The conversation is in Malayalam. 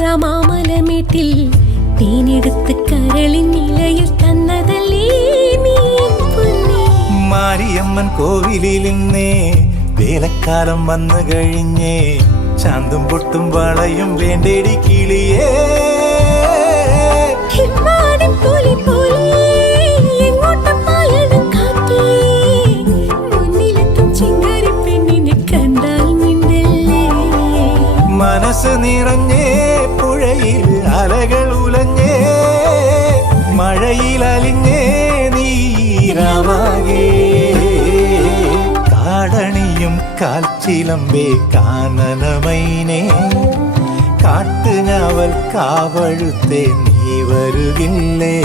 മാമലമേട്ടിൽ തേനെടുത്ത് കരളിൻ നിലയിൽ തന്നതല്ലേ നീ പൊന്നേ. മാരിയമ്മൻ കോവിലിൽ നിന്നേ വേലക്കാലം വന്നു കഴിഞ്ഞേ, ചാന്തും പൊട്ടും വളയും വേണ്ടേടി കിളിയേ. മനസ്സ് നിറഞ്ഞേ പുഴയിൽ അലകൾ ഉലഞ്ഞേ, മഴയിൽ അലിഞ്ഞേ നീരാമാകേ. കാടണിയും കാൽച്ചിലമ്പേ കാനനമൈനേ, കാട്ടുഞാവൽ കാവഴുത്തേ നീ വരുകില്ലേ.